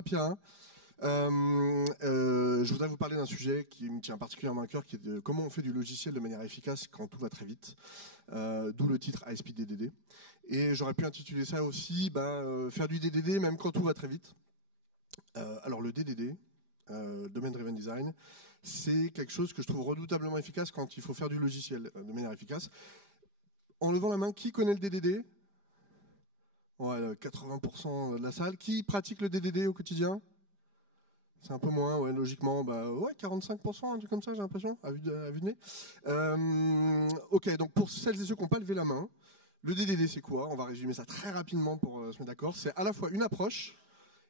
Pierre. Je voudrais vous parler d'un sujet qui me tient particulièrement à cœur, qui est de comment on fait du logiciel de manière efficace quand tout va très vite, d'où le titre High Speed DDD. Et j'aurais pu intituler ça aussi faire du DDD même quand tout va très vite. Alors le DDD, Domain Driven Design, c'est quelque chose que je trouve redoutablement efficace quand il faut faire du logiciel de manière efficace. En levant la main, qui connaît le DDD? Ouais, 80% de la salle. Qui pratique le DDD au quotidien? C'est un peu moins, ouais, logiquement. Ouais, 45%, un truc comme ça, j'ai l'impression, à vue de nez. Ok, donc pour celles et ceux qui n'ont pas levé la main, le DDD, c'est quoi? On va résumer ça très rapidement pour se mettre d'accord. C'est à la fois une approche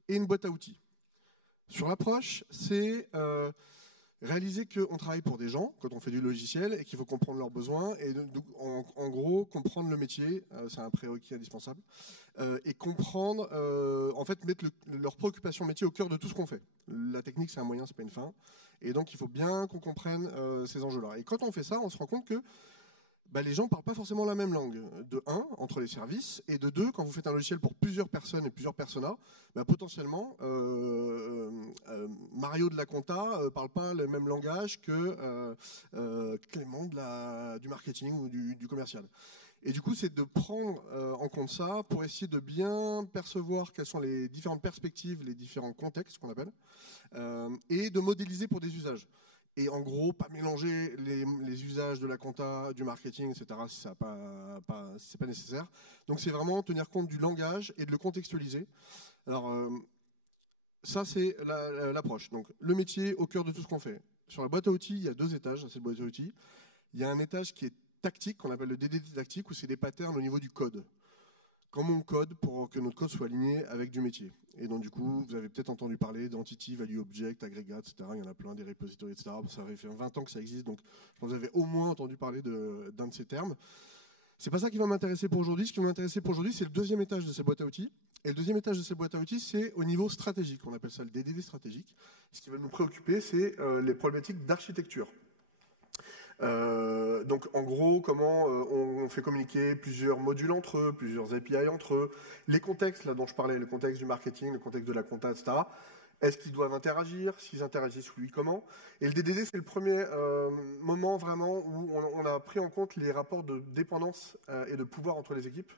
et une boîte à outils. Sur l'approche, c'est réaliser qu'on travaille pour des gens quand on fait du logiciel et qu'il faut comprendre leurs besoins et en gros comprendre le métier, c'est un prérequis indispensable, et comprendre, en fait mettre leurs préoccupations métier au cœur de tout ce qu'on fait. La technique c'est un moyen, c'est pas une fin, et donc il faut bien qu'on comprenne ces enjeux-là. Et quand on fait ça, on se rend compte que les gens ne parlent pas forcément la même langue. De un, entre les services, et de deux, quand vous faites un logiciel pour plusieurs personnes et plusieurs personas, potentiellement, Mario de la compta parle pas le même langage que Clément du marketing ou du commercial. Et du coup, c'est de prendre en compte ça pour essayer de bien percevoir quelles sont les différentes perspectives, les différents contextes qu'on appelle, et de modéliser pour des usages. Et en gros, pas mélanger les usages de la compta, du marketing, etc., si c'est pas nécessaire. Donc c'est vraiment tenir compte du langage et de le contextualiser. Alors ça, c'est l'approche. Donc le métier au cœur de tout ce qu'on fait. Sur la boîte à outils, il y a deux étages dans cette boîte à outils. Il y a un étage qui est tactique, qu'on appelle le DDD tactique, où c'est des patterns au niveau du code. Comment on code pour que notre code soit aligné avec du métier. Et donc du coup, vous avez peut-être entendu parler d'entity, value object, aggregate, etc. Il y en a plein, des repositories, etc. Ça fait 20 ans que ça existe, donc je pense que vous avez au moins entendu parler d'un de ces termes. C'est pas ça qui va m'intéresser pour aujourd'hui. Ce qui va m'intéresser pour aujourd'hui, c'est le deuxième étage de ces boîtes à outils. Et le deuxième étage de ces boîtes à outils, c'est au niveau stratégique. On appelle ça le DDD stratégique. Ce qui va nous préoccuper, c'est les problématiques d'architecture. Donc en gros, comment on fait communiquer plusieurs modules entre eux, plusieurs API entre eux, les contextes là dont je parlais, le contexte du marketing, le contexte de la compta, etc. Est-ce qu'ils doivent interagir? S'ils interagissent, oui, comment? Et le DDD, c'est le premier moment vraiment où on a pris en compte les rapports de dépendance et de pouvoir entre les équipes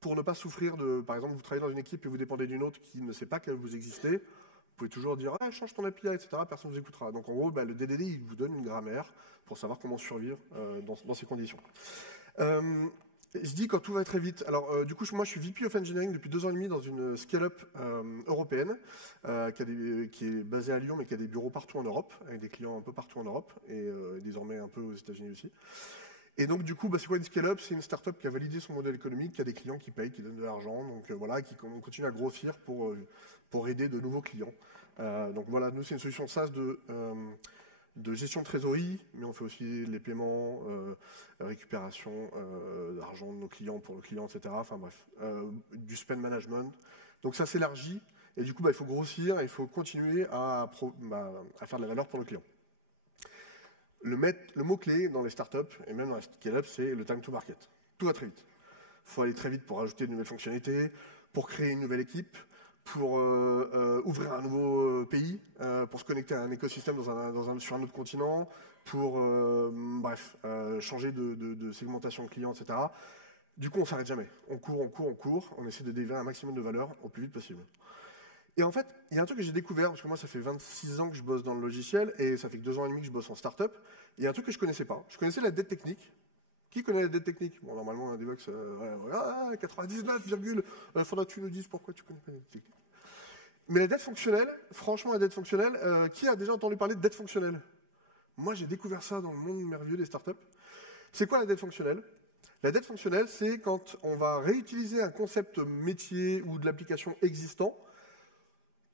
pour ne pas souffrir de, par exemple, vous travaillez dans une équipe et vous dépendez d'une autre qui ne sait pas que vous existez. Vous pouvez toujours dire « change ton API, etc. » Personne ne vous écoutera. Donc en gros, le DDD, il vous donne une grammaire pour savoir comment survivre dans ces conditions. Je dis quand tout va très vite. Alors du coup, moi je suis VP of Engineering depuis 2 ans et demi dans une scale-up européenne qui est basée à Lyon mais qui a des bureaux partout en Europe, avec des clients un peu partout en Europe et désormais un peu aux États-Unis aussi. Et donc du coup, c'est quoi une scale-up? C'est une start-up qui a validé son modèle économique, qui a des clients qui payent, qui donnent de l'argent, donc voilà, qui continue à grossir pour aider de nouveaux clients. Donc voilà, nous c'est une solution SaaS de gestion de trésorerie, mais on fait aussi les paiements, récupération d'argent de nos clients pour le client, etc. Enfin bref, du spend management. Donc ça s'élargit, et du coup il faut grossir, il faut continuer à faire de la valeur pour nos clients. Le mot-clé dans les startups, et même dans les scale-up, c'est le time to market. Tout va très vite. Il faut aller très vite pour ajouter de nouvelles fonctionnalités, pour créer une nouvelle équipe, pour ouvrir un nouveau pays, pour se connecter à un écosystème sur un autre continent, pour changer de segmentation de clients, etc. Du coup, on ne s'arrête jamais. On court, on essaie de délivrer un maximum de valeur au plus vite possible. Et en fait, il y a un truc que j'ai découvert, parce que moi ça fait 26 ans que je bosse dans le logiciel, et ça fait que 2 ans et demi que je bosse en start-up. Il y a un truc que je connaissais pas. Je connaissais la dette technique. Qui connaît la dette technique? Bon, normalement, un Devox, 99, faudra que tu nous dises pourquoi tu connais pas la dette technique. Mais la dette fonctionnelle, franchement, la dette fonctionnelle, qui a déjà entendu parler de dette fonctionnelle? Moi, j'ai découvert ça dans le monde merveilleux des startups. C'est quoi la dette fonctionnelle? La dette fonctionnelle, c'est quand on va réutiliser un concept métier ou de l'application existant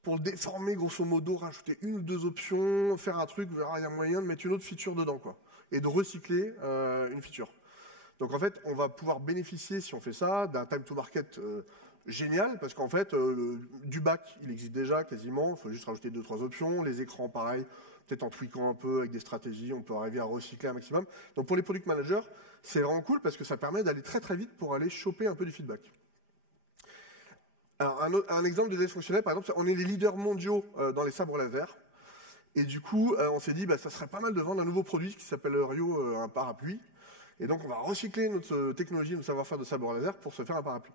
pour le déformer, grosso modo, rajouter 1 ou 2 options, faire un truc, il y a moyen de mettre une autre feature dedans, quoi, et de recycler une feature. Donc en fait, on va pouvoir bénéficier, si on fait ça, d'un time to market génial, parce qu'en fait, du back, il existe déjà quasiment, il faut juste rajouter 2-3 options, les écrans, pareil, peut-être en tweakant un peu avec des stratégies, on peut arriver à recycler un maximum. Donc pour les product managers, c'est vraiment cool, parce que ça permet d'aller très très vite pour aller choper un peu du feedback. Alors, un exemple de dev fonctionnel, par exemple, on est les leaders mondiaux dans les sabres laser. Et du coup, on s'est dit, ça serait pas mal de vendre un nouveau produit qui s'appelle Rio, un parapluie. Et donc, on va recycler notre technologie, notre savoir-faire de sabre laser pour se faire un parapluie.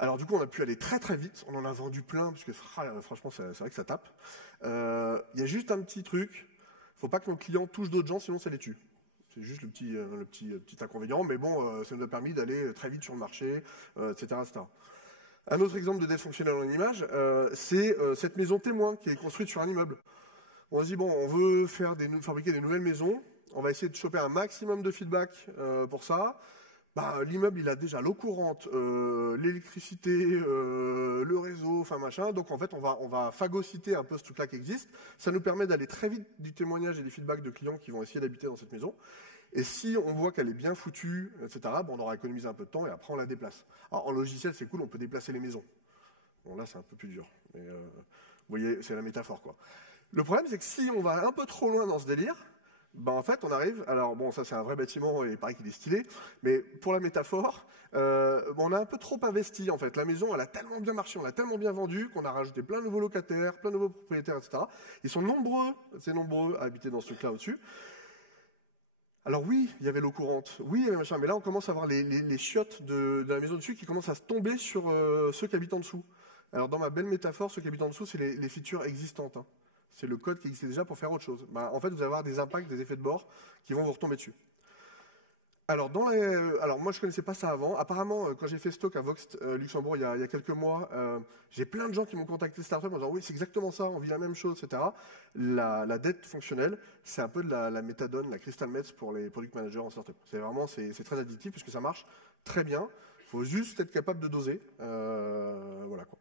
Alors du coup, on a pu aller très très vite. On en a vendu plein, parce que franchement, c'est vrai que ça tape. Il y a juste un petit truc. Faut pas que nos clients touchent d'autres gens, sinon ça les tue. C'est juste le petit inconvénient. Mais bon, ça nous a permis d'aller très vite sur le marché, etc., etc. Un autre exemple de dev fonctionnel en image, c'est cette maison témoin qui est construite sur un immeuble. On se dit, bon, on veut fabriquer des nouvelles maisons. On va essayer de choper un maximum de feedback pour ça. L'immeuble, il a déjà l'eau courante, l'électricité, le réseau, enfin machin. Donc en fait, on va phagocyter un peu ce truc-là qui existe. Ça nous permet d'aller très vite du témoignage et des feedbacks de clients qui vont essayer d'habiter dans cette maison. Et si on voit qu'elle est bien foutue, etc., on aura économisé un peu de temps et après on la déplace. Alors en logiciel, c'est cool, on peut déplacer les maisons. Bon là, c'est un peu plus dur. Mais vous voyez, c'est la métaphore, quoi. Le problème, c'est que si on va un peu trop loin dans ce délire, en fait, on arrive. Alors, bon, ça, c'est un vrai bâtiment et il paraît qu'il est stylé. Mais pour la métaphore, on a un peu trop investi, en fait. La maison, elle a tellement bien marché, on l'a tellement bien vendue qu'on a rajouté plein de nouveaux locataires, plein de nouveaux propriétaires, etc. Ils sont nombreux, à habiter dans ce truc-là au-dessus. Alors oui, il y avait l'eau courante, oui, il y avait machin, mais là, on commence à voir les chiottes de la maison dessus qui commencent à se tomber sur ceux qui habitent en dessous. Alors, dans ma belle métaphore, ceux qui habitent en dessous, c'est les features existantes, hein. C'est le code qui existait déjà pour faire autre chose. En fait, vous allez avoir des impacts, des effets de bord qui vont vous retomber dessus. Alors, moi, je ne connaissais pas ça avant. Apparemment, quand j'ai fait stock à Vox Luxembourg il y a quelques mois, j'ai plein de gens qui m'ont contacté Startup en disant oui, c'est exactement ça, on vit la même chose, etc. La dette fonctionnelle, c'est un peu de la méthadone, la crystal meth pour les product managers en startup. C'est très addictif puisque ça marche très bien. Il faut juste être capable de doser. Voilà quoi.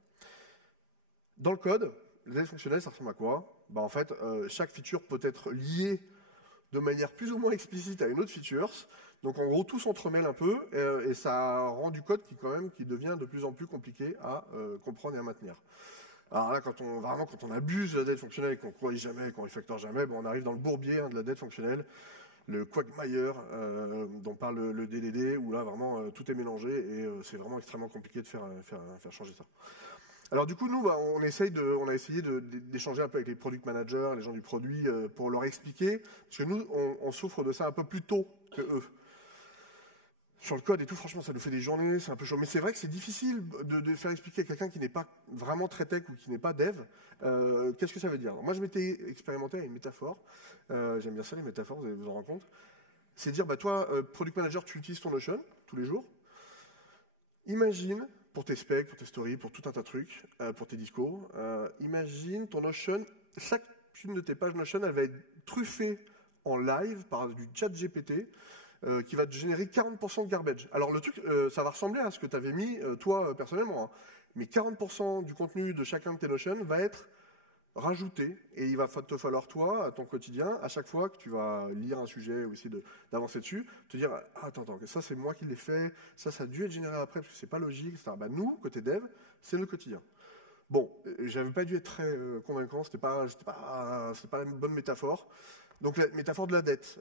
Dans le code, le dev fonctionnel, ça ressemble à quoi? En fait, chaque feature peut être liée de manière plus ou moins explicite à une autre feature. Donc en gros, tout s'entremêle un peu et ça rend du code qui devient de plus en plus compliqué à comprendre et à maintenir. Alors là, quand on abuse de la dette fonctionnelle et qu'on ne corrige jamais, qu'on ne refactor jamais, on arrive dans le bourbier de la dette fonctionnelle, le quagmire dont parle le DDD, où là vraiment tout est mélangé et c'est vraiment extrêmement compliqué de faire changer ça. Alors du coup, nous, on a essayé d'échanger un peu avec les product managers, les gens du produit, pour leur expliquer, parce que nous, on souffre de ça un peu plus tôt que eux. Sur le code et tout, franchement, ça nous fait des journées, c'est un peu chaud. Mais c'est vrai que c'est difficile de faire expliquer à quelqu'un qui n'est pas vraiment très tech ou qui n'est pas dev, qu'est-ce que ça veut dire. Alors, moi, je m'étais expérimenté avec une métaphore. J'aime bien ça, les métaphores, vous allez vous en rendre compte. C'est dire, toi, product manager, tu utilises ton Notion tous les jours. Imagine, pour tes specs, pour tes stories, pour tout un tas de trucs, pour tes discours, imagine ton Notion, chacune de tes pages Notion, elle va être truffée en live par du chat GPT qui va te générer 40% de garbage. Alors le truc, ça va ressembler à ce que tu avais mis, toi, personnellement, hein, mais 40% du contenu de chacun de tes Notion va être rajouté, et il va te falloir, toi, à ton quotidien, à chaque fois que tu vas lire un sujet ou essayer d'avancer dessus, te dire « Attends, ça c'est moi qui l'ai fait, ça a dû être généré après parce que c'est pas logique, etc. » Nous, côté dev, c'est le quotidien. Bon, j'avais pas dû être très convaincant, c'était pas la bonne métaphore. Donc la métaphore de la dette,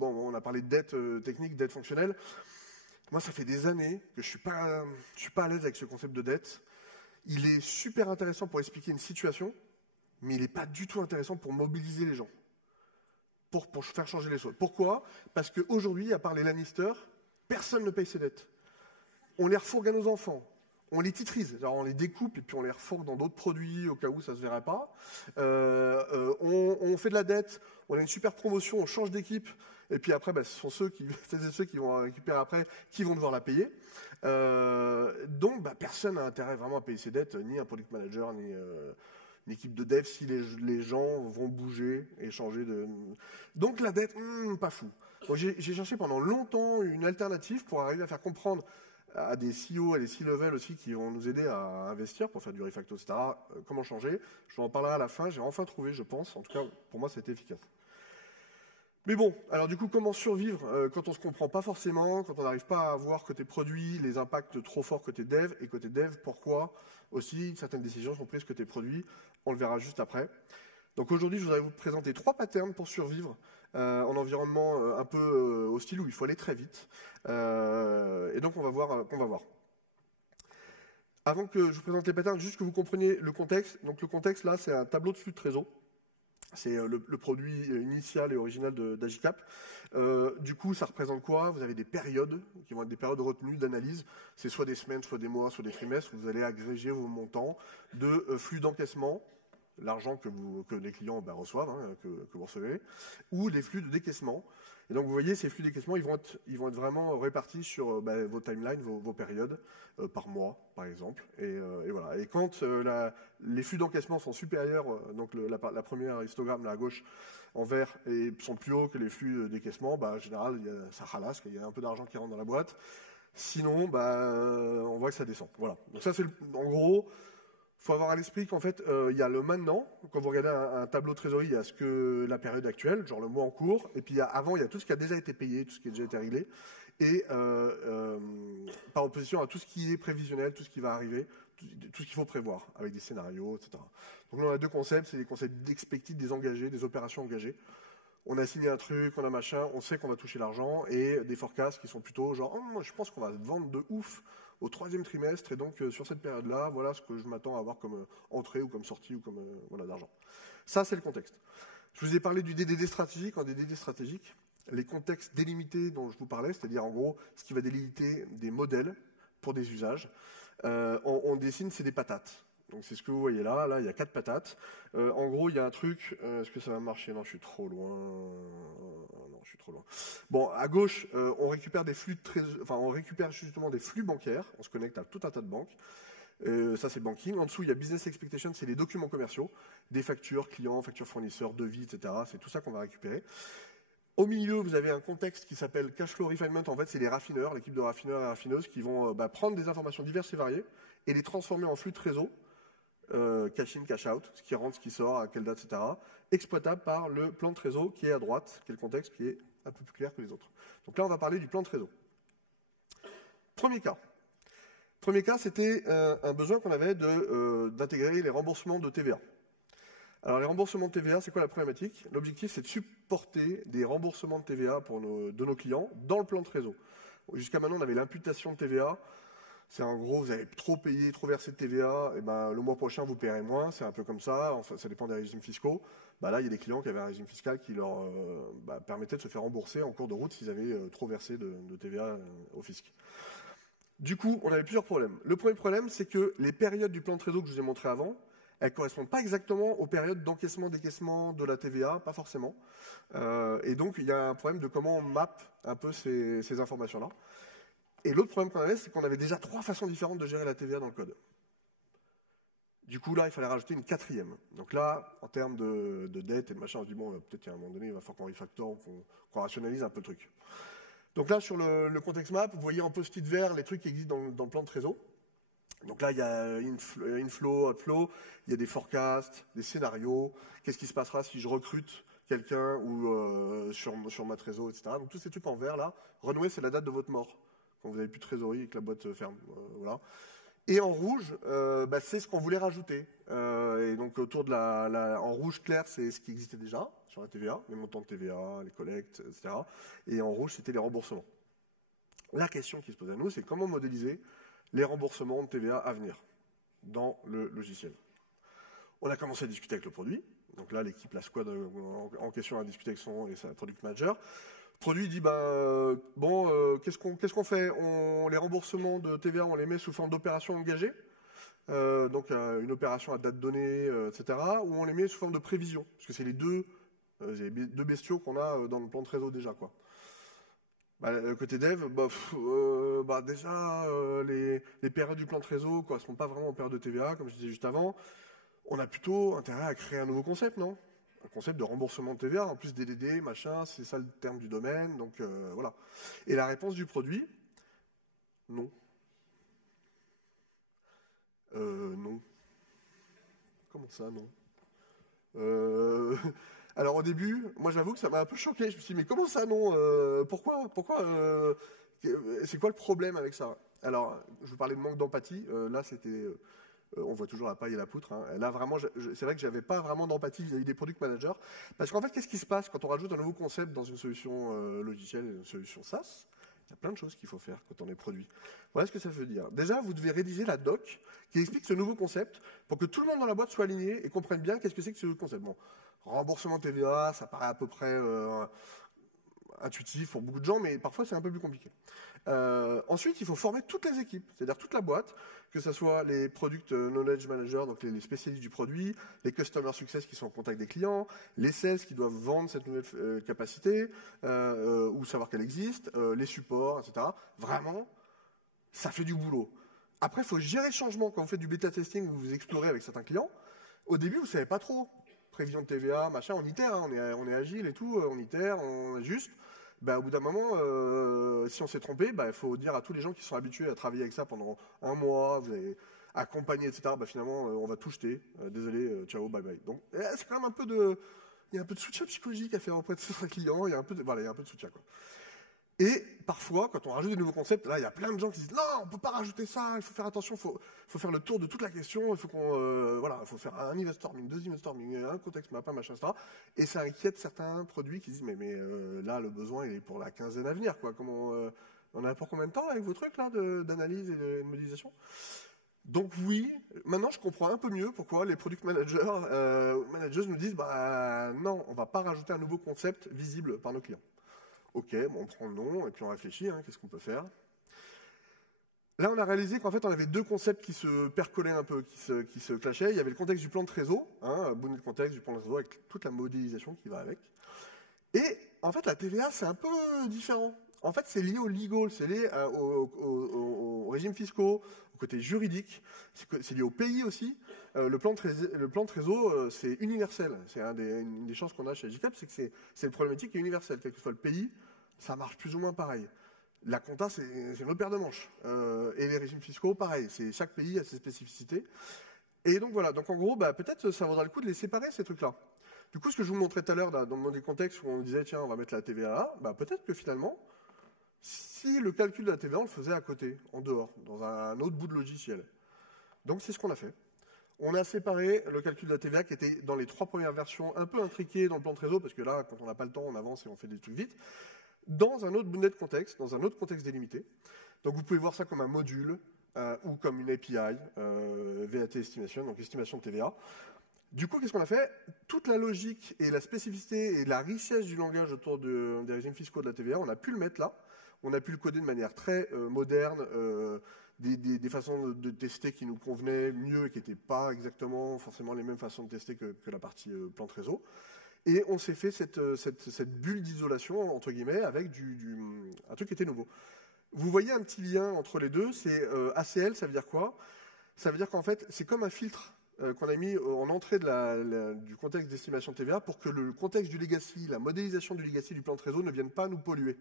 on a parlé de dette technique, dette fonctionnelle. Moi, ça fait des années que je suis pas à l'aise avec ce concept de dette. Il est super intéressant pour expliquer une situation, mais il n'est pas du tout intéressant pour mobiliser les gens, pour faire changer les choses. Pourquoi? Parce qu'aujourd'hui, à part les Lannister, personne ne paye ses dettes. On les refourgue à nos enfants, on les titrise, on les découpe et puis on les refourgue dans d'autres produits au cas où ça ne se verrait pas. On fait de la dette, on a une super promotion, on change d'équipe, et puis après, ce sont ceux qui vont récupérer après, qui vont devoir la payer. Donc, personne n'a intérêt vraiment à payer ses dettes, ni un product manager, ni une équipe de dev, si les gens vont bouger et changer de... Donc la dette, pas fou. Donc, j'ai cherché pendant longtemps une alternative pour arriver à faire comprendre à des CEO, à des C-level aussi qui vont nous aider à investir pour faire du refacto, etc. Comment changer. Je vous en parlerai à la fin, j'ai enfin trouvé, je pense. En tout cas, pour moi, c'était efficace. Mais bon, alors du coup, comment survivre quand on ne se comprend pas forcément, quand on n'arrive pas à voir côté produit les impacts trop forts côté dev, et côté dev, pourquoi aussi certaines décisions sont prises côté produit. On le verra juste après. Donc aujourd'hui, je voudrais vous présenter 3 patterns pour survivre en environnement un peu hostile où il faut aller très vite. Et donc on va voir. Avant que je vous présente les patterns, juste que vous compreniez le contexte. Donc le contexte, là, c'est un tableau de flux de trésor. C'est le produit initial et original d'Agicap. Du coup, ça représente quoi? Vous avez des périodes, qui vont être des périodes retenues d'analyse. C'est soit des semaines, soit des mois, soit des trimestres, où vous allez agréger vos montants de flux d'encaissement, l'argent que les clients reçoivent, hein, que vous recevez, ou des flux de décaissement. Et donc vous voyez, ces flux de décaissement, ils vont être vraiment répartis sur vos timelines, vos périodes, par mois, par exemple. Et voilà. Et quand les flux d'encaissement sont supérieurs, donc la première histogramme là à gauche en vert, et sont plus hauts que les flux de décaissement, en général, ça ralasse, qu'il y a un peu d'argent qui rentre dans la boîte. Sinon, on voit que ça descend. Voilà. Donc ça, c'est en gros. Il faut avoir à l'esprit qu'en fait, il y a le maintenant. Quand vous regardez un tableau de trésorerie, il y a la période actuelle, genre le mois en cours. Et puis avant, il y a tout ce qui a déjà été payé, tout ce qui a déjà été réglé. Et par opposition à tout ce qui est prévisionnel, tout ce qui va arriver, tout ce qu'il faut prévoir, avec des scénarios, etc. Donc là, on a deux concepts. C'est des concepts d'expected, des engagés, des opérations engagées. On a signé un truc, on a machin, on sait qu'on va toucher l'argent. Et des forecasts qui sont plutôt genre, moi, je pense qu'on va vendre de ouf au 3e trimestre, et donc sur cette période-là, voilà ce que je m'attends à avoir comme entrée ou comme sortie ou comme d'argent. Ça, c'est le contexte. Je vous ai parlé du DDD stratégique. En DDD stratégique, les contextes délimités dont je vous parlais, c'est-à-dire en gros ce qui va délimiter des modèles pour des usages, on dessine, c'est des patates. Donc c'est ce que vous voyez là. Là, il y a 4 patates. En gros, il y a un truc. Est-ce que ça va marcher? Non, je suis trop loin. Non, je suis trop loin. Bon, à gauche, on récupère des flux on récupère justement des flux bancaires. On se connecte à tout un tas de banques. Ça, c'est le banking. En dessous, il y a business expectation, c'est les documents commerciaux, des factures clients, factures fournisseurs, devis, etc. C'est tout ça qu'on va récupérer. Au milieu, vous avez un contexte qui s'appelle cash flow refinement. En fait, c'est les raffineurs, l'équipe de raffineurs et raffineuses qui vont prendre des informations diverses et variées et les transformer en flux de trésor. Cash in, cash out, ce qui rentre, ce qui sort, à quelle date, etc., exploitable par le plan de trésor qui est à droite, qui est le contexte qui est un peu plus clair que les autres. Donc là, on va parler du plan de trésor. Premier cas. Premier cas, c'était un besoin qu'on avait d'intégrer les remboursements de TVA. Alors, les remboursements de TVA, c'est quoi la problématique? L'objectif, c'est de supporter des remboursements de TVA de nos clients dans le plan de trésor. Jusqu'à maintenant, on avait l'imputation de TVA. C'est en gros, vous avez trop payé, trop versé de TVA, et le mois prochain, vous paierez moins. C'est un peu comme ça. Enfin, ça dépend des régimes fiscaux. Là, il y a des clients qui avaient un régime fiscal qui leur permettait de se faire rembourser en cours de route s'ils avaient trop versé de TVA au fisc. Du coup, on avait plusieurs problèmes. Le premier problème, c'est que les périodes du plan de trésor que je vous ai montré avant, elles ne correspondent pas exactement aux périodes d'encaissement, décaissement de la TVA, pas forcément. Et donc, il y a un problème de comment on map un peu ces informations-là. Et l'autre problème qu'on avait, c'est qu'on avait déjà 3 façons différentes de gérer la TVA dans le code. Du coup, là, il fallait rajouter une 4e. Donc là, en termes de dette et de machin, on se dit, bon, peut-être qu'à un moment donné, il va falloir qu'on refactor, qu'on rationalise un peu le truc. Donc là, sur le context map, vous voyez en post-it vert les trucs qui existent dans le plan de trésor. Donc là, il y a inflow, outflow, il y a des forecasts, des scénarios, qu'est-ce qui se passera si je recrute quelqu'un ou sur ma trésor, etc. Donc tous ces trucs en vert là, renouer, c'est la date de votre mort, quand vous n'avez plus de trésorerie et que la boîte ferme. Voilà. Et en rouge, c'est ce qu'on voulait rajouter. Et donc autour de en rouge clair, c'est ce qui existait déjà sur la TVA, les montants de TVA, les collectes, etc. Et en rouge, c'était les remboursements. La question qui se pose à nous, c'est comment modéliser les remboursements de TVA à venir dans le logiciel. On a commencé à discuter avec le produit. Donc là, l'équipe, la squad en question a discuté avec son et sa product manager. Le produit dit, qu'est-ce qu'on fait? Les remboursements de TVA, on les met sous forme d'opération engagée, donc une opération à date donnée, etc., ou on les met sous forme de prévision, parce que c'est les deux bestiaux qu'on a dans le plan de trésor déjà, quoi. Côté dev, déjà, les périodes du plan de trésor ne correspondent pas vraiment aux périodes de TVA, comme je disais juste avant. On a plutôt intérêt à créer un nouveau concept, non? Un concept de remboursement de TVA, en plus DDD, machin, c'est ça le terme du domaine, donc voilà. Et la réponse du produit, non. Non. Comment ça, non? Alors au début, moi j'avoue que ça m'a un peu choqué. Je me suis dit, mais comment ça, non? Pourquoi c'est quoi le problème avec ça? Alors, je vous parlais de manque d'empathie. Là, c'était... on voit toujours la paille et la poutre. Hein. Là, vraiment, c'est vrai que j'avais pas vraiment d'empathie vis-à-vis des product managers. Parce qu'en fait, qu'est-ce qui se passe quand on rajoute un nouveau concept dans une solution logicielle, une solution SaaS? y a plein de choses qu'il faut faire quand on est produit. Voilà ce que ça veut dire. Déjà, vous devez rédiger la doc qui explique ce nouveau concept pour que tout le monde dans la boîte soit aligné et comprenne bien qu'est-ce que c'est que ce concept. Bon, remboursement TVA, ça paraît à peu près intuitif pour beaucoup de gens, mais parfois c'est un peu plus compliqué. Ensuite, il faut former toutes les équipes, c'est-à-dire toute la boîte, que ce soit les Product Knowledge Managers, donc les spécialistes du produit, les Customer Success qui sont en contact des clients, les sales qui doivent vendre cette nouvelle capacité, ou savoir qu'elle existe, les supports, etc. Vraiment, ça fait du boulot. Après, il faut gérer le changement. Quand vous faites du bêta testing, vous explorez avec certains clients. Au début, vous ne savez pas trop. Prévision de TVA, machin, on itère, hein, on est agile et tout, on itère, on ajuste. Au bout d'un moment, si on s'est trompé, il faut dire à tous les gens qui sont habitués à travailler avec ça pendant un mois, vous avez accompagné, etc. Finalement, on va tout jeter. Désolé, ciao, bye bye. Donc, c'est quand même il y a un peu de soutien psychologique à faire auprès de certains clients. Il y a un peu de soutien, quoi. Et parfois, quand on rajoute des nouveaux concepts, là, il y a plein de gens qui disent non, on peut pas rajouter ça, il faut faire attention, faut faire le tour de toute la question, il faut faut faire un event storming, deux event storming, un contexte map, machin, etc. Et ça inquiète certains produits qui disent mais là, le besoin il est pour la quinzaine à venir, quoi. On a pour combien de temps avec vos trucs là d'analyse et de modélisation? Donc oui, maintenant je comprends un peu mieux pourquoi les product managers, nous disent non, on va pas rajouter un nouveau concept visible par nos clients. Ok, on prend le nom et puis on réfléchit, qu'est-ce qu'on peut faire? Là, on a réalisé qu'en fait, on avait deux concepts qui se percolaient un peu, qui se clashaient. Il y avait le contexte du plan de trésor, bonnet de contexte du plan de trésor avec toute la modélisation qui va avec. Et en fait, la TVA, c'est un peu différent. En fait, c'est lié au legal, c'est lié au régime fiscaux, au côté juridique, c'est lié au pays aussi. Le plan de trésor, c'est universel. C'est une des chances qu'on a chez GitLab, c'est que c'est une problématique qui est universelle. Quel que soit le pays, ça marche plus ou moins pareil. La compta, c'est une autre paire de manches. Et les régimes fiscaux, pareil. Chaque pays a ses spécificités. Et donc voilà. Donc en gros, peut-être ça vaudra le coup de les séparer, ces trucs-là. Du coup, ce que je vous montrais tout à l'heure, dans des contextes où on disait, tiens, on va mettre la TVA là, peut-être que finalement, si le calcul de la TVA, on le faisait à côté, en dehors, dans un autre bout de logiciel. Donc c'est ce qu'on a fait. On a séparé le calcul de la TVA qui était dans les 3 premières versions, un peu intriqué dans le plan de trésor, parce que là, quand on n'a pas le temps, on avance et on fait des trucs vite, dans un autre bonnet de contexte, dans un autre contexte délimité. Donc vous pouvez voir ça comme un module ou comme une API, VAT Estimation, donc estimation de TVA. Du coup, qu'est-ce qu'on a fait? Toute la logique et la spécificité et la richesse du langage autour des régimes fiscaux de la TVA, on a pu le mettre là. On a pu le coder de manière très moderne, des façons de tester qui nous convenaient mieux et qui n'étaient pas exactement forcément les mêmes façons de tester que la partie plan de réseau. Et on s'est fait cette bulle d'isolation, entre guillemets, avec un truc qui était nouveau. Vous voyez un petit lien entre les deux, c'est ACL, ça veut dire quoi? Ça veut dire qu'en fait, c'est comme un filtre qu'on a mis en entrée du contexte d'estimation TVA pour que le contexte du legacy, la modélisation du legacy du plan de réseau ne vienne pas nous polluer.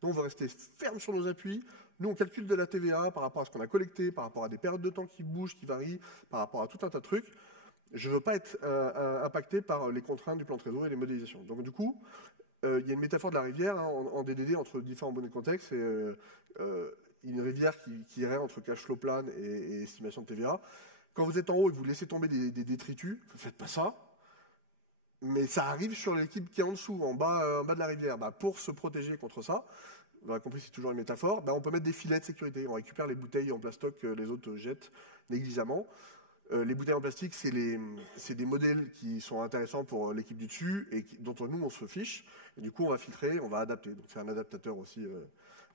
Donc on va rester ferme sur nos appuis. Nous, on calcule de la TVA par rapport à ce qu'on a collecté, par rapport à des périodes de temps qui bougent, qui varient, par rapport à tout un tas de trucs. Je ne veux pas être impacté par les contraintes du plan de réseau et les modélisations. Donc du coup, il y a une métaphore de la rivière en DDD entre différents bonnets de contexte. C'est une rivière qui irait entre cash flow plan et estimation de TVA. Quand vous êtes en haut et que vous laissez tomber des détritus, ne faites pas ça. Mais ça arrive sur l'équipe qui est en dessous, en bas de la rivière. Pour se protéger contre ça, vous avez compris, c'est toujours une métaphore, on peut mettre des filets de sécurité. On récupère les bouteilles en plastoc que les autres jettent négligemment. Les bouteilles en plastique, c'est des modèles qui sont intéressants pour l'équipe du dessus et dont nous, on se fiche. Et du coup, on va filtrer, on va adapter. Donc c'est un adaptateur aussi,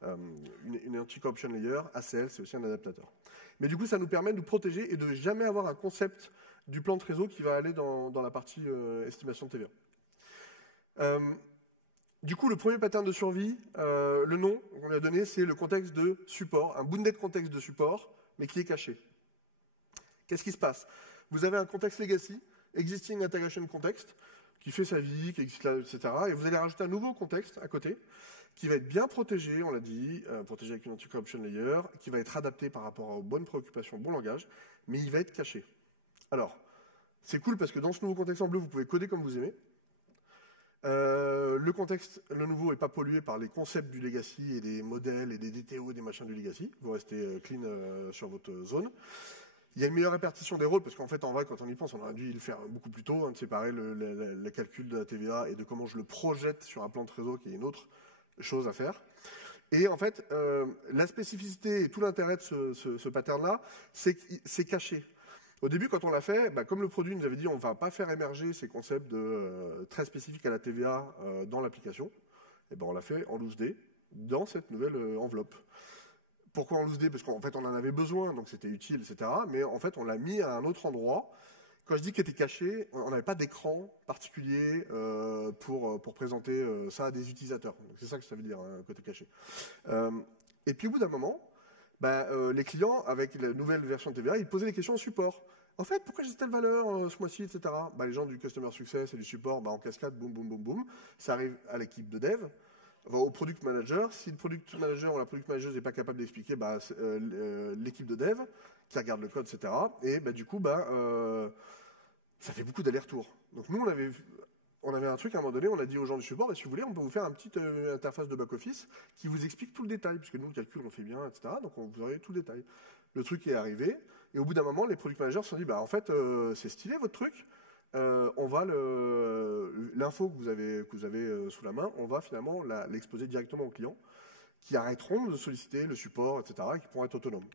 une anti-corruption layer. ACL, c'est aussi un adaptateur. Mais du coup, ça nous permet de nous protéger et de jamais avoir un concept du plan de réseau qui va aller dans la partie estimation de TVA. Du coup, le premier pattern de survie, le nom qu'on lui a donné, c'est le contexte de support, un bounded contexte de support, mais qui est caché. Qu'est-ce qui se passe? Vous avez un contexte legacy, existing integration context, qui fait sa vie, qui existe là, etc. Et vous allez rajouter un nouveau contexte à côté, qui va être bien protégé, on l'a dit, protégé avec une anti-corruption layer, qui va être adapté par rapport aux bonnes préoccupations, au bon langage, mais il va être caché. Alors, c'est cool parce que dans ce nouveau contexte en bleu, vous pouvez coder comme vous aimez. Le contexte, le nouveau, n'est pas pollué par les concepts du legacy et des modèles et des DTO et des machins du legacy. Vous restez clean sur votre zone. Il y a une meilleure répartition des rôles, parce qu'en fait, en vrai, quand on y pense, on aurait dû le faire beaucoup plus tôt, de séparer le calcul de la TVA et de comment je le projette sur un plan de réseau, qui est une autre chose à faire. Et en fait, la spécificité et tout l'intérêt de ce pattern-là, c'est que c'est caché. Au début, quand on l'a fait, comme le produit nous avait dit on ne va pas faire émerger ces concepts très spécifiques à la TVA dans l'application, et on l'a fait en loose day dans cette nouvelle enveloppe. Pourquoi en loose day? Parce qu'en fait, on en avait besoin, donc c'était utile, etc. Mais en fait, on l'a mis à un autre endroit. Quand je dis qu'il était caché, on n'avait pas d'écran particulier pour présenter ça à des utilisateurs. C'est ça que ça veut dire, hein, côté caché. Et puis au bout d'un moment, les clients, avec la nouvelle version de TVA, ils posaient des questions au support. En fait, pourquoi j'ai telle valeur ce mois-ci, etc. Les gens du Customer Success et du support, en cascade, boum, boum, boum, boum. Ça arrive à l'équipe de dev, au Product Manager. Si le Product Manager ou la Product Manager n'est pas capable d'expliquer, l'équipe de dev qui regarde le code, etc. Et du coup, ça fait beaucoup d'allers-retours. Donc nous, on avait un truc à un moment donné, on a dit aux gens du support, si vous voulez, on peut vous faire une petite interface de back-office qui vous explique tout le détail, puisque nous, le calcul, on fait bien, etc. Donc vous aurez tout le détail. Le truc est arrivé, et au bout d'un moment, les product managers se sont dit, en fait, c'est stylé votre truc, on va l'info que vous avez sous la main, on va finalement l'exposer directement aux clients, qui arrêteront de solliciter le support, etc., et qui pourront être autonomes.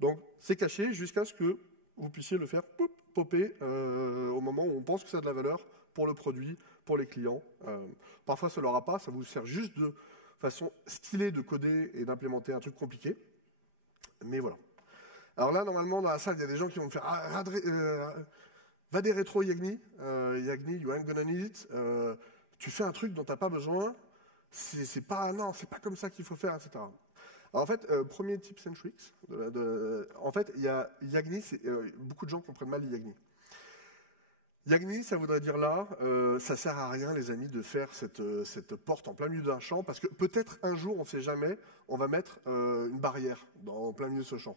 Donc c'est caché jusqu'à ce que vous puissiez le faire popper au moment où on pense que ça a de la valeur pour le produit, pour les clients. Parfois ça ne l'aura pas, ça vous sert juste de façon stylée de coder et d'implémenter un truc compliqué. Mais voilà. Alors là, normalement, dans la salle, il y a des gens qui vont me faire va des rétro Yagni, Yagni, you ain't gonna need it. Tu fais un truc dont tu n'as pas besoin, c'est pas comme ça qu'il faut faire, etc. Alors en fait, premier tips and tricks. En fait, il y a Yagni, beaucoup de gens comprennent mal Yagni. Yagni, ça voudrait dire là, ça sert à rien, les amis, de faire cette porte en plein milieu d'un champ, parce que peut-être un jour, on ne sait jamais, on va mettre une barrière en plein milieu de ce champ.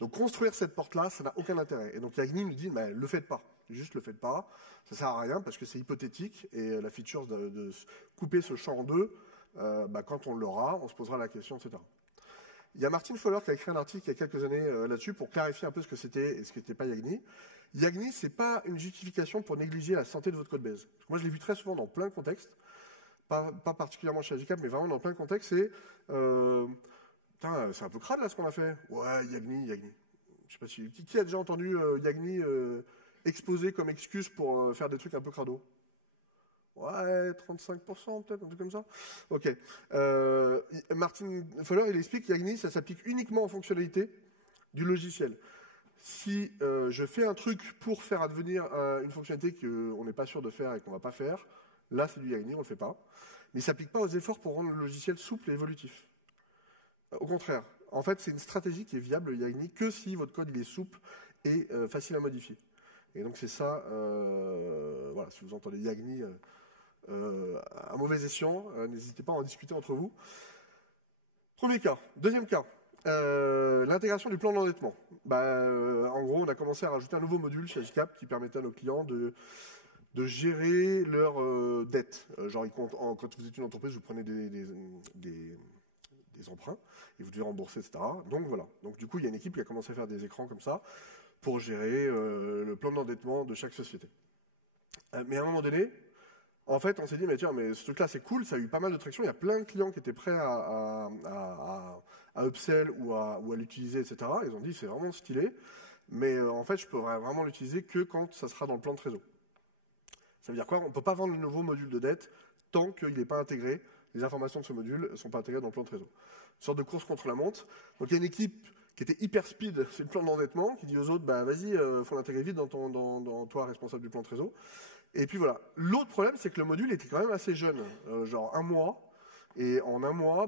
Donc construire cette porte-là, ça n'a aucun intérêt. Et donc Yagni nous dit, le faites pas, juste le faites pas, ça sert à rien parce que c'est hypothétique et la feature de couper ce champ en deux, quand on l'aura, on se posera la question, etc. Il y a Martin Fowler qui a écrit un article il y a quelques années là-dessus pour clarifier un peu ce que c'était et ce qui n'était pas Yagni. Yagni, c'est pas une justification pour négliger la santé de votre code base. Parce que moi, je l'ai vu très souvent dans plein de contextes, pas particulièrement chez Agicap, mais vraiment dans plein de contextes, c'est c'est un peu crade là ce qu'on a fait. Ouais, Yagni. Je sais pas si qui a déjà entendu Yagni exposé comme excuse pour faire des trucs un peu crado. Ouais, 35% peut-être, un truc comme ça. Ok. Martin Fowler, il explique que Yagni, ça s'applique uniquement aux fonctionnalités du logiciel. Si je fais un truc pour faire advenir une fonctionnalité qu'on n'est pas sûr de faire et qu'on ne va pas faire, là c'est du Yagni, on ne le fait pas. Mais il ne s'applique pas aux efforts pour rendre le logiciel souple et évolutif. Au contraire, en fait c'est une stratégie qui est viable, le Yagni, que si votre code il est souple et facile à modifier. Et donc c'est ça, voilà, si vous entendez Yagni à mauvais escient, n'hésitez pas à en discuter entre vous. Premier cas. Deuxième cas. L'intégration du plan d'endettement. En gros, on a commencé à rajouter un nouveau module chez Agicap qui permettait à nos clients de gérer leurs dettes. Genre, quand vous êtes une entreprise, vous prenez des emprunts et vous devez rembourser, etc. Donc voilà. Donc du coup, il y a une équipe qui a commencé à faire des écrans comme ça pour gérer le plan d'endettement de chaque société. Mais à un moment donné, en fait, on s'est dit, mais ce truc-là, c'est cool, ça a eu pas mal de traction. Il y a plein de clients qui étaient prêts à upsell ou à l'utiliser, etc. Ils ont dit, c'est vraiment stylé, mais en fait, je pourrais vraiment l'utiliser que quand ça sera dans le plan de trésor. Ça veut dire quoi? On ne peut pas vendre le nouveau module de dette tant qu'il n'est pas intégré. Les informations de ce module ne sont pas intégrées dans le plan de trésor. Une sorte de course contre la montre. Donc, il y a une équipe qui était hyper speed, c'est le plan d'endettement, qui dit aux autres, vas-y, faut l'intégrer vite dans toi, responsable du plan de trésor. Et puis voilà. L'autre problème, c'est que le module était quand même assez jeune, genre 1 mois. Et en 1 mois,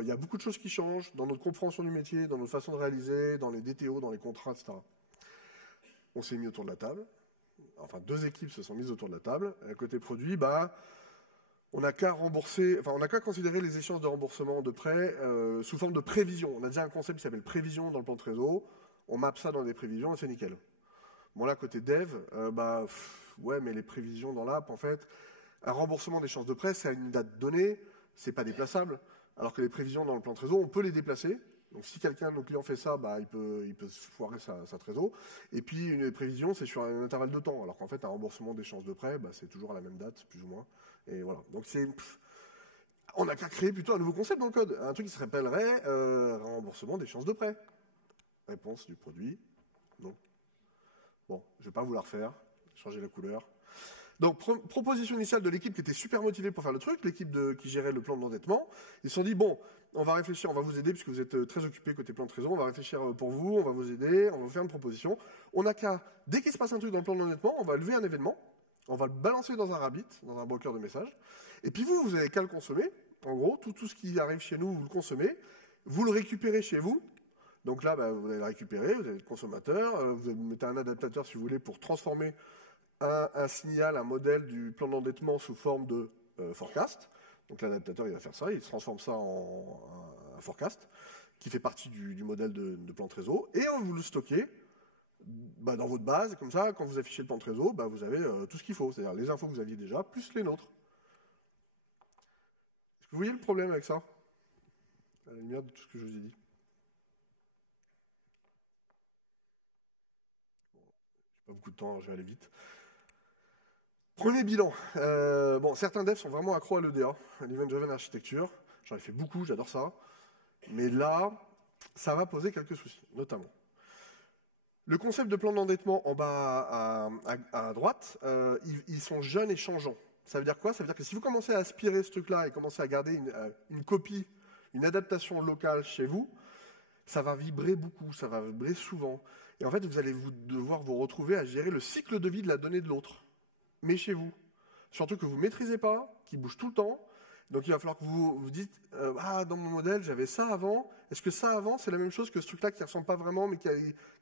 il y a beaucoup de choses qui changent dans notre compréhension du métier, dans notre façon de réaliser, dans les DTO, dans les contrats, etc. On s'est mis autour de la table. Enfin, 2 équipes se sont mises autour de la table. Côté produit, on n'a qu'à considérer les échéances de remboursement de prêts sous forme de prévision. On a déjà un concept qui s'appelle prévision dans le plan de trésor. On mappe ça dans des prévisions et c'est nickel. Bon là, côté dev, ouais, mais les prévisions dans l'app, en fait, un remboursement d'échéance de prêt, c'est à une date donnée, c'est pas déplaçable. Alors que les prévisions dans le plan de trésor, on peut les déplacer. Donc si quelqu'un de nos clients fait ça, il peut se foirer sa trésor. Et puis une prévision, c'est sur un intervalle de temps. Alors qu'en fait, un remboursement d'échéance de prêt, c'est toujours à la même date, plus ou moins. Et voilà. Donc c'est On n'a qu'à créer plutôt un nouveau concept dans le code, un truc qui se rappellerait remboursement d'échéance de prêt. Réponse du produit, non. Bon, je ne vais pas vous la refaire, changer la couleur. Donc, proposition initiale de l'équipe qui était super motivée pour faire le truc, l'équipe qui gérait le plan d'endettement. Ils se sont dit, bon, on va réfléchir, on va vous aider, puisque vous êtes très occupés côté plan de trésor, on va réfléchir pour vous, on va vous aider, on va vous faire une proposition. On n'a qu'à, dès qu'il se passe un truc dans le plan d'endettement, on va lever un événement, on va le balancer dans un Rabbit, dans un broker de messages, et puis vous n'avez qu'à le consommer. En gros, tout ce qui arrive chez nous, vous le consommez, vous le récupérez chez vous. Donc là, vous allez le récupérer, vous avez le consommateur, vous mettez un adaptateur, si vous voulez, pour transformer un signal, un modèle du plan d'endettement sous forme de forecast. Donc l'adaptateur, il va faire ça, il transforme ça en un forecast, qui fait partie du modèle de plan de trésor, et vous le stockez dans votre base, comme ça, quand vous affichez le plan de trésor, vous avez tout ce qu'il faut, c'est-à-dire les infos que vous aviez déjà, plus les nôtres. Est-ce que vous voyez le problème avec ça, à la lumière de tout ce que je vous ai dit? Pas beaucoup de temps, je vais aller vite. Premier bilan. Certains devs sont vraiment accros à l'EDA, à l'Event Driven Architecture. J'en ai fait beaucoup, j'adore ça. Mais là, ça va poser quelques soucis, notamment. Le concept de plan d'endettement en bas à droite, ils sont jeunes et changeants. Ça veut dire quoi? Ça veut dire que si vous commencez à aspirer ce truc-là et commencez à garder une copie, une adaptation locale chez vous, ça va vibrer beaucoup, ça va vibrer souvent. Et en fait, vous allez devoir vous retrouver à gérer le cycle de vie de la donnée de l'autre, mais chez vous. Surtout que vous ne maîtrisez pas, qui bouge tout le temps. Donc il va falloir que vous vous dites dans mon modèle, j'avais ça avant. Est-ce que ça avant, c'est la même chose que ce truc-là qui ne ressemble pas vraiment, mais qui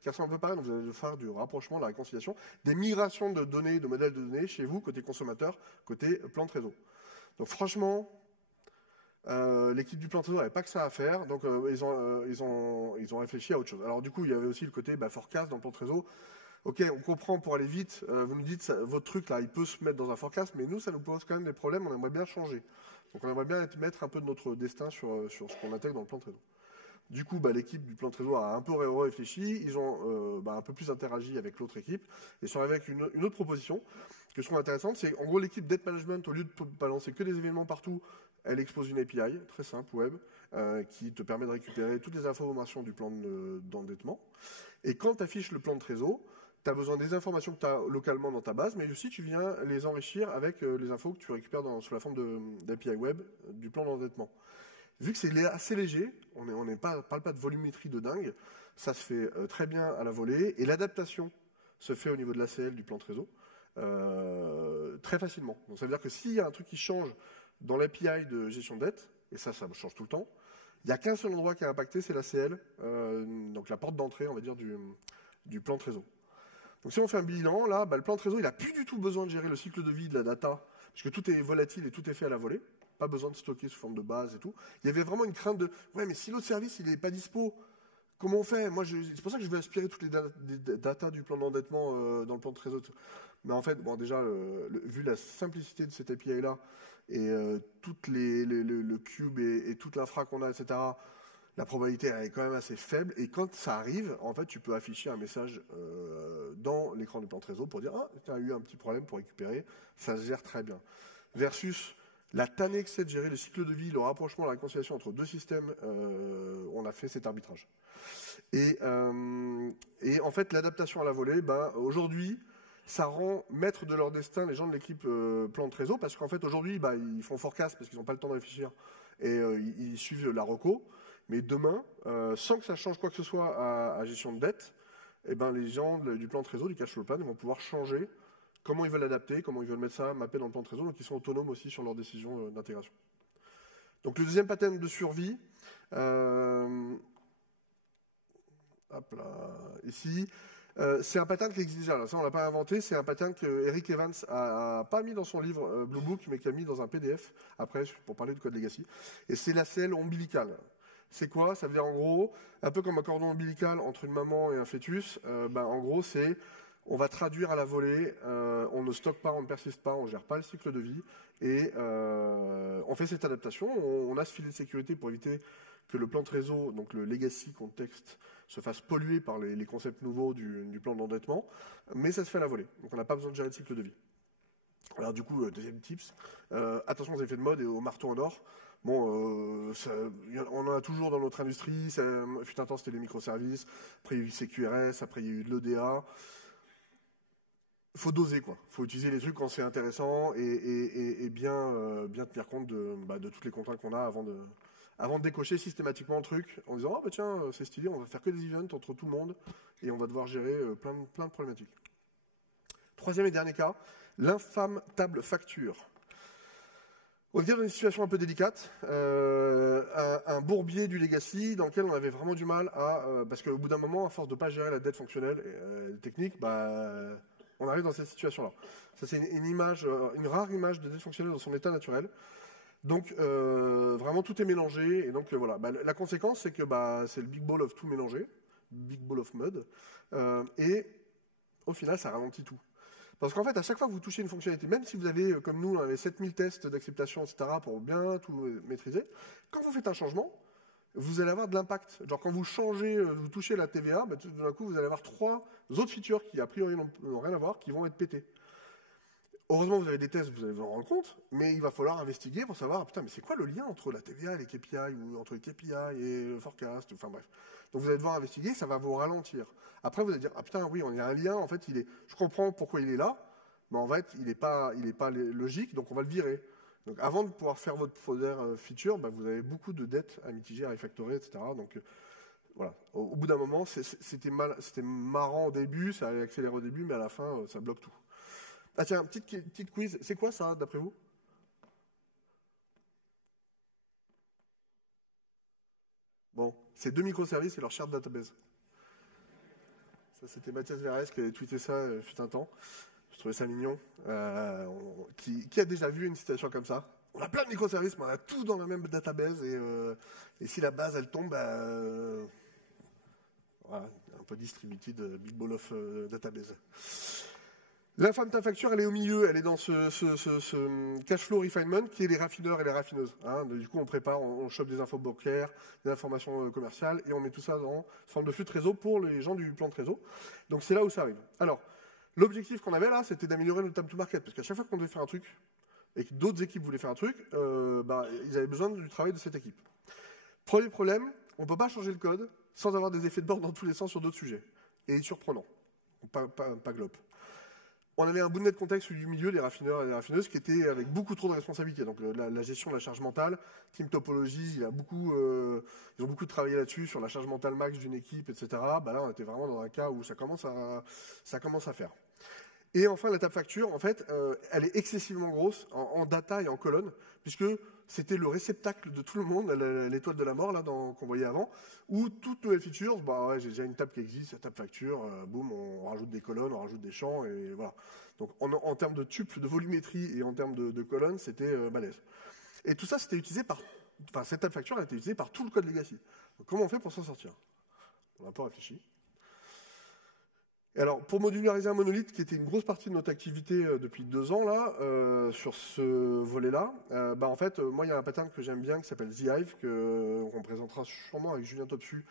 ressemble un peu pareil? Donc vous allez faire du rapprochement, de la réconciliation, des migrations de données, de modèles de données chez vous, côté consommateur, côté plan de trésor. Donc franchement, l'équipe du plan de trésor n'avait pas que ça à faire, donc ils ont réfléchi à autre chose. Alors du coup, il y avait aussi le côté forecast dans le plan de trésor. Ok, on comprend pour aller vite, vous nous dites, votre truc là, il peut se mettre dans un forecast, mais nous, ça nous pose quand même des problèmes, on aimerait bien changer. Donc on aimerait bien mettre un peu de notre destin sur ce qu'on intègre dans le plan de trésor. Du coup, l'équipe du plan de trésor a un peu réfléchi, ils ont un peu plus interagi avec l'autre équipe, et sont arrivés avec une autre proposition que je trouve intéressante, c'est en gros l'équipe Debt Management, au lieu de balancer que des événements partout, elle expose une API, très simple, web, qui te permet de récupérer toutes les informations du plan d'endettement. Et quand tu affiches le plan de trésor, tu as besoin des informations que tu as localement dans ta base, mais aussi tu viens les enrichir avec les infos que tu récupères sous la forme d'API web du plan d'endettement. Vu que c'est assez léger, on parle pas de volumétrie de dingue, ça se fait très bien à la volée, et l'adaptation se fait au niveau de l'ACL du plan trésor très facilement. Donc ça veut dire que s'il y a un truc qui change dans l'API de gestion de dette, et ça change tout le temps, il n'y a qu'un seul endroit qui est impacté, c'est l'ACL, donc la porte d'entrée, on va dire, du plan trésor. Donc si on fait un bilan, là, le plan de trésor, il n'a plus du tout besoin de gérer le cycle de vie de la data, parce que tout est volatile et tout est fait à la volée. Pas besoin de stocker sous forme de base et tout. Il y avait vraiment une crainte de, ouais, mais si l'autre service, il n'est pas dispo, comment on fait? Moi, c'est pour ça que je vais aspirer toutes les data du plan d'endettement dans le plan de trésor. Mais en fait, déjà, vu la simplicité de cette API-là, et le cube et toute l'infra qu'on a, etc., la probabilité elle est quand même assez faible, et quand ça arrive, en fait, tu peux afficher un message dans l'écran du plan de trésor pour dire « Ah, tu as eu un petit problème pour récupérer », ça se gère très bien. Versus la tannée que c'est de gérer le cycle de vie, le rapprochement, la réconciliation entre deux systèmes, on a fait cet arbitrage. Et en fait, l'adaptation à la volée, aujourd'hui, ça rend maître de leur destin les gens de l'équipe plan de trésor, parce qu'en fait, aujourd'hui, ils font forecast parce qu'ils n'ont pas le temps de réfléchir, et ils suivent la reco. Mais demain, sans que ça change quoi que ce soit à gestion de dette, les gens du plan de trésor, du cash flow plan, ils vont pouvoir changer comment ils veulent adapter, comment ils veulent mettre ça, mapper dans le plan de trésor, donc ils sont autonomes aussi sur leurs décisions d'intégration. Donc le deuxième pattern de survie, hop là, ici, c'est un pattern qui existe déjà, là, ça on l'a pas inventé, c'est un pattern que Eric Evans a pas mis dans son livre Blue Book, mais qu'il a mis dans un PDF, après, pour parler de code legacy, et c'est la selle ombilicale. C'est quoi? Ça veut dire en gros, un peu comme un cordon ombilical entre une maman et un fœtus, en gros c'est, on va traduire à la volée, on ne stocke pas, on ne persiste pas, on ne gère pas le cycle de vie, et on fait cette adaptation, on a ce filet de sécurité pour éviter que le plan de trésor, donc le legacy contexte, se fasse polluer par les concepts nouveaux du plan d'endettement, mais ça se fait à la volée, donc on n'a pas besoin de gérer le cycle de vie. Alors du coup, deuxième tips, attention aux effets de mode et au marteau en or. Bon, on en a toujours dans notre industrie. Fut un temps, c'était les microservices. Après, il y a eu CQRS. Après, il y a eu de l'EDA. Il faut doser, quoi. Il faut utiliser les trucs quand c'est intéressant et bien tenir compte de toutes les contraintes qu'on a avant de décocher systématiquement le truc en disant « Ah bah tiens, c'est stylé, on va faire que des events entre tout le monde et on va devoir gérer plein de problématiques. » Troisième et dernier cas, l'infâme table facture. On était dans une situation un peu délicate, un bourbier du legacy dans lequel on avait vraiment du mal parce qu'au bout d'un moment, à force de ne pas gérer la dette fonctionnelle et technique, on arrive dans cette situation-là. Ça, c'est une rare image de dette fonctionnelle dans son état naturel. Donc, vraiment, tout est mélangé. Et donc, voilà. La conséquence, c'est que c'est le big ball of tout mélangé, big ball of mud. Et au final, ça ralentit tout. Parce qu'en fait, à chaque fois que vous touchez une fonctionnalité, même si vous avez, comme nous, on avait 7000 tests d'acceptation, etc., pour bien tout maîtriser, quand vous faites un changement, vous allez avoir de l'impact. Genre, quand vous vous touchez la TVA, tout d'un coup, vous allez avoir 3 autres features qui, a priori, n'ont rien à voir, qui vont être pétées. Heureusement, vous avez des tests, vous allez vous en rendre compte, mais il va falloir investiguer pour savoir, putain, mais c'est quoi le lien entre la TVA et les KPI, ou entre les KPI et le forecast, enfin bref. Donc vous allez devoir investiguer, ça va vous ralentir. Après, vous allez dire, ah putain, oui, on a un lien, en fait, je comprends pourquoi il est là, mais en fait, il n'est pas logique, donc on va le virer. Donc avant de pouvoir faire votre feature, vous avez beaucoup de dettes à mitiger, à refactorer, etc. Donc voilà. Au bout d'un moment, c'était marrant au début, ça allait accélérer au début, mais à la fin, ça bloque tout. Ah tiens, petite quiz. C'est quoi ça, d'après vous? Bon, c'est 2 microservices et leur shared database. Ça, c'était Mathias Verres qui avait tweeté ça fut un temps. Je trouvais ça mignon. Qui a déjà vu une situation comme ça? On a plein de microservices, mais on a tout dans la même database. Et si la base, elle tombe, voilà, un peu distributed, big ball of database. L'infâme table facture, elle est au milieu, elle est dans ce cash flow refinement qui est les raffineurs et les raffineuses. Hein. Du coup, on prépare, on chope des infos bancaires, des informations commerciales, et on met tout ça dans forme de flux de réseau pour les gens du plan de réseau. Donc c'est là où ça arrive. Alors, l'objectif qu'on avait là, c'était d'améliorer notre time to market, parce qu'à chaque fois qu'on devait faire un truc, et que d'autres équipes voulaient faire un truc, ils avaient besoin du travail de cette équipe. Premier problème, on ne peut pas changer le code sans avoir des effets de bord dans tous les sens sur d'autres sujets. Et surprenant. Pas glop. On avait un bout de net contexte du milieu, les raffineurs et les raffineuses, qui étaient avec beaucoup trop de responsabilités. Donc la gestion de la charge mentale, Team Topologies, ils ont beaucoup travaillé là-dessus, sur la charge mentale max d'une équipe, etc. Là, on était vraiment dans un cas où ça commence à faire. Et enfin, la table facture, en fait, elle est excessivement grosse en data et en colonnes, puisque c'était le réceptacle de tout le monde, l'étoile de la mort là qu'on voyait avant, où toute nouvelle feature, j'ai déjà une table qui existe, la table facture, boum, on rajoute des colonnes, on rajoute des champs, et voilà. Donc en termes de tuple, de volumétrie et en termes de colonnes, c'était balèze. Et tout ça, c'était utilisé cette table facture, elle a été utilisée par tout le code legacy. Donc comment on fait pour s'en sortir? On a un peu réfléchi. Alors, pour modulariser un monolithe, qui était une grosse partie de notre activité depuis 2 ans, là, sur ce volet-là, en fait, moi, il y a un pattern que j'aime bien qui s'appelle The Hive, qu'on présentera sûrement avec Julien Topsu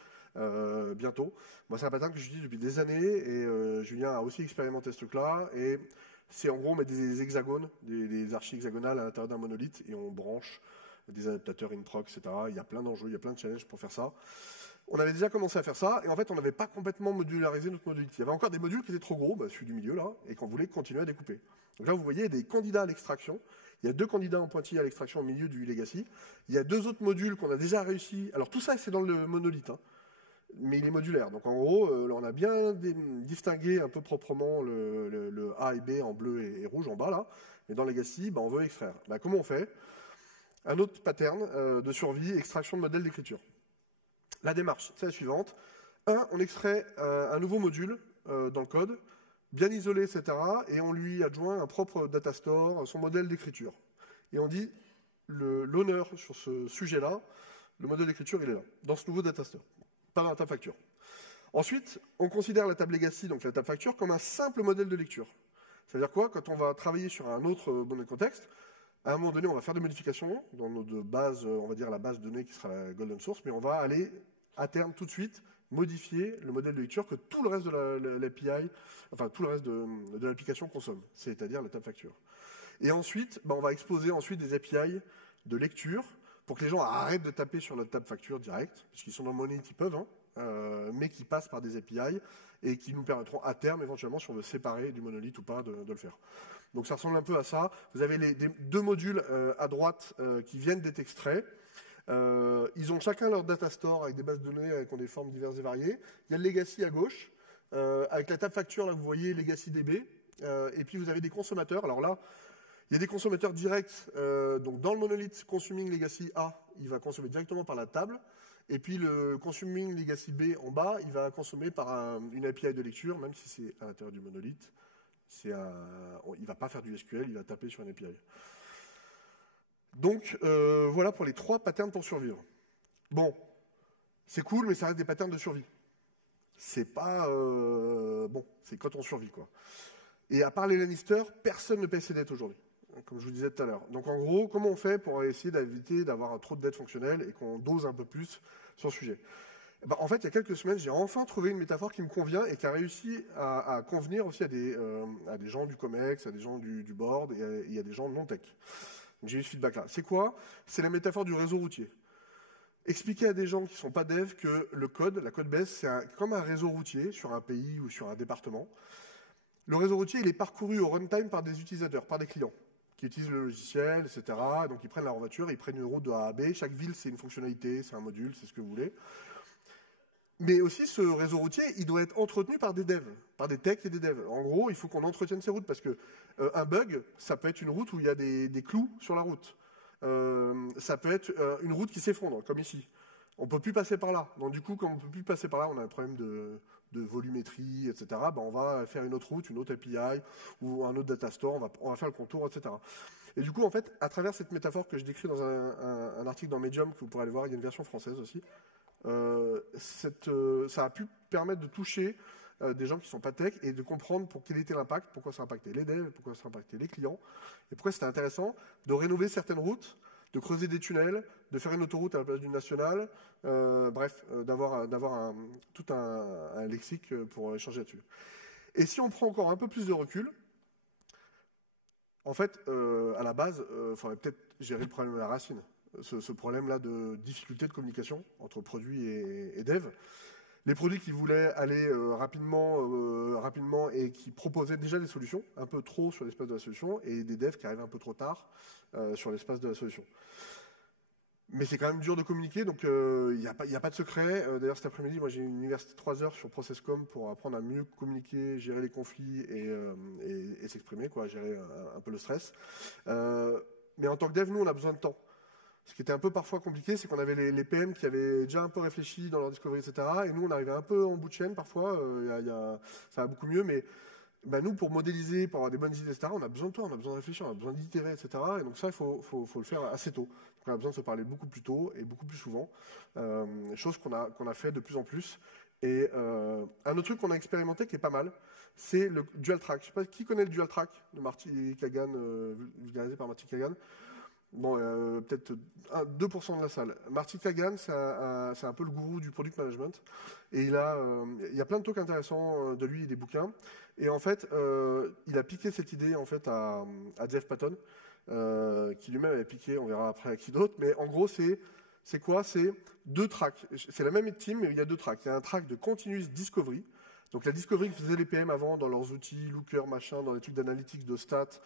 bientôt. Moi, c'est un pattern que j'utilise depuis des années, et Julien a aussi expérimenté ce truc-là, et c'est en gros, on met des hexagones, des archives hexagonales à l'intérieur d'un monolithe, et on branche des adaptateurs in-proc, etc. Il y a plein d'enjeux, il y a plein de challenges pour faire ça. On avait déjà commencé à faire ça, et en fait, on n'avait pas complètement modularisé notre modulite. Il y avait encore des modules qui étaient trop gros, celui du milieu, là, et qu'on voulait continuer à découper. Donc là, vous voyez des candidats à l'extraction. Il y a 2 candidats en pointillé à l'extraction au milieu du legacy. Il y a 2 autres modules qu'on a déjà réussi. Alors tout ça, c'est dans le monolithe, hein, mais il est modulaire. Donc en gros, là, on a bien distingué un peu proprement le A et B en bleu et rouge en bas, là. Mais dans le legacy, on veut extraire. Comment on fait? Un autre pattern de survie, extraction de modèle d'écriture. La démarche, c'est la suivante. On extrait un nouveau module dans le code, bien isolé, etc. Et on lui adjoint un propre data store, son modèle d'écriture. Et on dit, l'honneur sur ce sujet-là, le modèle d'écriture, il est là, dans ce nouveau data store, pas dans la table facture. Ensuite, on considère la table legacy, donc la table facture, comme un simple modèle de lecture. C'est-à-dire quoi? Quand on va travailler sur un autre modèle de contexte, à un moment donné, on va faire des modifications dans notre base, on va dire la base de données qui sera la golden source, mais on va aller, à terme, tout de suite, modifier le modèle de lecture que tout le reste de l'API, enfin tout le reste de l'application consomme, c'est-à-dire la table facture. Et ensuite, on va exposer ensuite des API de lecture pour que les gens arrêtent de taper sur notre table facture direct, parce qu'ils sont dans Monolith, ils peuvent, mais qui passent par des API et qui nous permettront à terme, éventuellement, si on veut séparer du Monolith ou pas, de le faire. Donc ça ressemble un peu à ça. Vous avez deux modules à droite qui viennent d'être extraits. Ils ont chacun leur data store avec des bases de données qui ont des formes diverses et variées. Il y a le legacy à gauche, avec la table facture, là vous voyez legacy DB, et puis vous avez des consommateurs. Alors là, il y a des consommateurs directs, donc dans le monolith consuming legacy A, il va consommer directement par la table, et puis le consuming legacy B en bas, il va consommer par une API de lecture, même si c'est à l'intérieur du monolith. Il ne va pas faire du SQL, il va taper sur une API. Donc, voilà pour les 3 patterns pour survivre. Bon, c'est cool, mais ça reste des patterns de survie. C'est pas... bon, c'est quand on survit, quoi. Et à part les Lannister, personne ne paye ses dettes aujourd'hui, comme je vous disais tout à l'heure. Donc en gros, comment on fait pour essayer d'éviter d'avoir trop de dettes fonctionnelles et qu'on dose un peu plus sur le sujet? Ben, en fait, il y a quelques semaines, j'ai enfin trouvé une métaphore qui me convient et qui a réussi à convenir aussi à des gens du COMEX, à des gens du board et à des gens non tech. J'ai eu ce feedback-là. C'est quoi? C'est la métaphore du réseau routier. Expliquer à des gens qui ne sont pas devs que le code, la code base, c'est comme un réseau routier sur un pays ou sur un département. Le réseau routier, il est parcouru au runtime par des utilisateurs, par des clients, qui utilisent le logiciel, etc. Donc ils prennent leur voiture, ils prennent une route de A à B. Chaque ville, c'est une fonctionnalité, c'est un module, c'est ce que vous voulez. Mais aussi, ce réseau routier, il doit être entretenu par des devs, par des techs et des devs. En gros, il faut qu'on entretienne ces routes, parce que un bug, ça peut être une route où il y a des clous sur la route. Ça peut être une route qui s'effondre, comme ici. On ne peut plus passer par là. Donc du coup, comme on ne peut plus passer par là, on a un problème de volumétrie, etc. Ben, on va faire une autre route, une autre API, ou un autre data store, on va faire le contour, etc. Et du coup, en fait, à travers cette métaphore que je décris dans un article dans Medium, que vous pourrez aller voir, il y a une version française aussi, ça a pu permettre de toucher des gens qui ne sont pas tech et de comprendre quel était l'impact, pourquoi ça impactait les devs, pourquoi ça impactait les clients, et pourquoi c'était intéressant de rénover certaines routes, de creuser des tunnels, de faire une autoroute à la place d'une nationale, bref, d'avoir tout un lexique pour échanger là-dessus. Et si on prend encore un peu plus de recul, en fait, à la base, il faudrait peut-être gérer le problème à la racine. Ce problème-là de difficulté de communication entre produits et dev. Les produits qui voulaient aller rapidement et qui proposaient déjà des solutions, un peu trop sur l'espace de la solution, et des devs qui arrivaient un peu trop tard sur l'espace de la solution. Mais c'est quand même dur de communiquer, donc il n'y a pas de secret. D'ailleurs, cet après-midi, moi j'ai une université de 3 heures sur ProcessCom pour apprendre à mieux communiquer, gérer les conflits et s'exprimer, gérer un peu le stress. Mais en tant que dev, nous, on a besoin de temps. Ce qui était un peu parfois compliqué, c'est qu'on avait les PM qui avaient déjà un peu réfléchi dans leur discovery, etc. Et nous, on arrivait un peu en bout de chaîne parfois. Ça va beaucoup mieux, mais nous, pour modéliser, pour avoir des bonnes idées, etc., on a besoin de temps, on a besoin de réfléchir, on a besoin d'itérer, etc. Et donc ça, il faut le faire assez tôt. Donc on a besoin de se parler beaucoup plus tôt et beaucoup plus souvent. Chose qu'on a fait de plus en plus. Et un autre truc qu'on a expérimenté qui est pas mal, c'est le dual track. Je sais pas qui connaît le dual track de Marty Kagan, vulgarisé par Marty Kagan. Bon, peut-être 2% de la salle. Marty Kagan, c'est un peu le gourou du product management. Et il y a plein de talks intéressants de lui et des bouquins. Et en fait, il a piqué cette idée en fait à Jeff Patton, qui lui-même avait piqué, on verra après à qui d'autre. Mais en gros, c'est quoi? C'est 2 tracks. C'est la même team, mais il y a 2 tracks. Il y a un track de continuous discovery. Donc la discovery que faisaient les PM avant dans leurs outils, Looker, machin, dans les trucs d'analytics, de stats,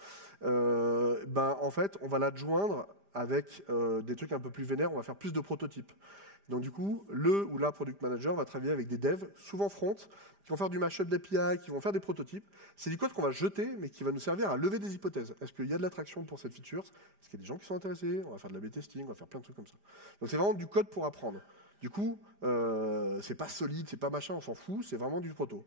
en fait, on va l'adjoindre avec des trucs un peu plus vénères, on va faire plus de prototypes. Donc du coup, le ou la product manager va travailler avec des devs, souvent front, qui vont faire du mashup d'API, qui vont faire des prototypes. C'est du code qu'on va jeter, mais qui va nous servir à lever des hypothèses. Est-ce qu'il y a de l'attraction pour cette feature? Est-ce qu'il y a des gens qui sont intéressés? On va faire de la B-testing, on va faire plein de trucs comme ça. Donc c'est vraiment du code pour apprendre. Du coup, c'est pas solide, c'est pas machin, on s'en fout, c'est vraiment du proto.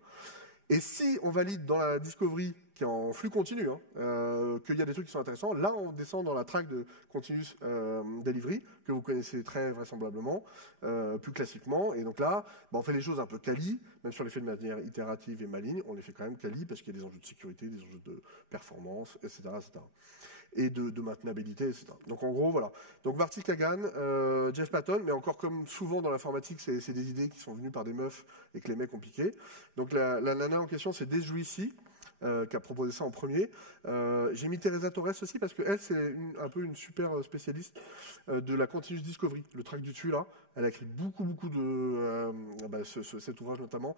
Et si on valide dans la discovery, qui est en flux continu, qu'il y a des trucs qui sont intéressants, là on descend dans la track de continuous delivery, que vous connaissez très vraisemblablement, plus classiquement. Et donc là, on fait les choses un peu quali, même si on les fait de manière itérative et maligne, on les fait quand même quali, parce qu'il y a des enjeux de sécurité, des enjeux de performance, etc. Et de maintenabilité, etc. Donc en gros, voilà. Donc Marty Kagan, Jeff Patton, mais encore comme souvent dans l'informatique, c'est des idées qui sont venues par des meufs et que les mecs ont piqué. Donc la nana en question, c'est Desjuicy. qui a proposé ça en premier. J'ai mis Teresa Torres aussi parce qu'elle, c'est un peu une super spécialiste de la continuous discovery, le track du dessus là. Elle a écrit beaucoup de cet ouvrage notamment.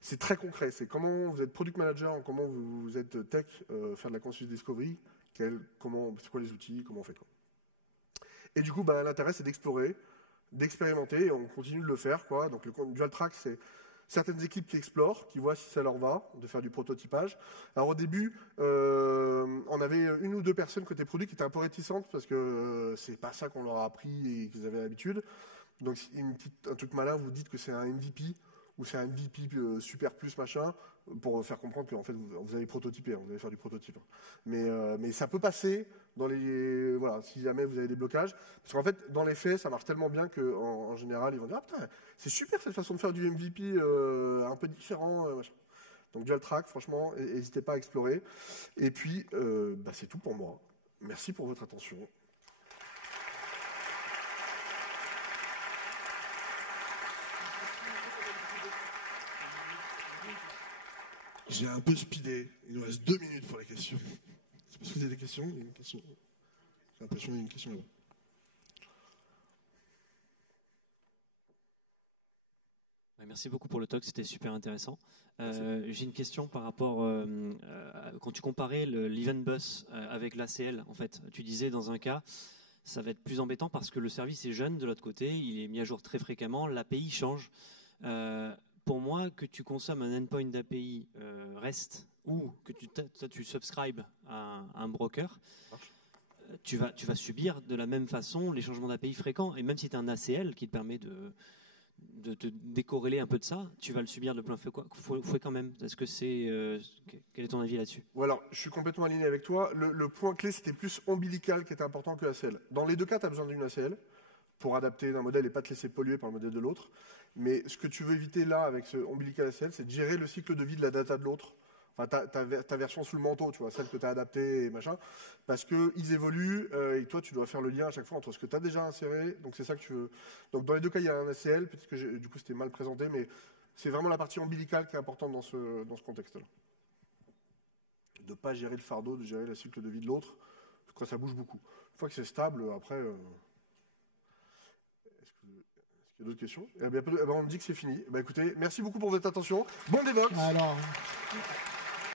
C'est très concret. C'est comment vous êtes product manager, comment vous êtes tech, faire de la continuous discovery, c'est quoi les outils, comment on fait quoi. Et du coup, l'intérêt, c'est d'explorer, d'expérimenter, et on continue de le faire, quoi. Donc, le dual track, c'est certaines équipes qui explorent, qui voient si ça leur va, de faire du prototypage. Alors, au début, on avait une ou deux personnes côté produit qui étaient un peu réticentes, parce que c'est pas ça qu'on leur a appris et qu'ils avaient l'habitude. Donc, un truc malin, vous dites que c'est un MVP, ou c'est un MVP super plus machin, pour faire comprendre qu'en fait vous allez prototyper, vous allez faire du prototype. Mais ça peut passer dans les si jamais vous avez des blocages, parce qu'en fait dans les faits ça marche tellement bien qu'en général ils vont dire ah putain c'est super cette façon de faire du MVP un peu différent. Machin. Donc dual track franchement n'hésitez pas à explorer. Et puis c'est tout pour moi. Merci pour votre attention. J'ai un peu speedé. Il nous reste 2 minutes pour les questions. Je sais pas si vous avez des questions. Il y a une question. J'ai l'impression qu'il y a une question là-bas. Merci beaucoup pour le talk, c'était super intéressant. J'ai une question par rapport, quand tu comparais l'Event Bus avec l'ACL, en fait, tu disais dans un cas, ça va être plus embêtant parce que le service est jeune, de l'autre côté, il est mis à jour très fréquemment, l'API change. Pour moi, que tu consommes un endpoint d'API REST ou que tu subscribes à un broker, tu vas subir de la même façon les changements d'API fréquents. Et même si tu as un ACL qui te permet de te décorréler un peu de ça, tu vas le subir de plein fouet quand même. Est-ce que quel est ton avis là-dessus? Alors, je suis complètement aligné avec toi. Le point clé, c'était plus ombilical qui était important que ACL. Dans les deux cas, tu as besoin d'une ACL pour adapter d'un modèle et pas te laisser polluer par le modèle de l'autre. Mais ce que tu veux éviter là avec ce ombilical ACL, c'est de gérer le cycle de vie de la data de l'autre. Enfin, ta version sous le manteau, tu vois, celle que tu as adaptée et machin. Parce qu'ils évoluent et toi, tu dois faire le lien à chaque fois entre ce que tu as déjà inséré. Donc, c'est ça que tu veux. Donc, dans les deux cas, il y a un ACL. Peut-être que du coup, c'était mal présenté, mais c'est vraiment la partie ombilicale qui est importante dans ce contexte-là. De ne pas gérer le fardeau, de gérer le cycle de vie de l'autre, quand ça bouge beaucoup. Une fois que c'est stable, après. Il y a d'autres questions? On me dit que c'est fini. Écoutez, merci beaucoup pour votre attention. Bon débat. Alors...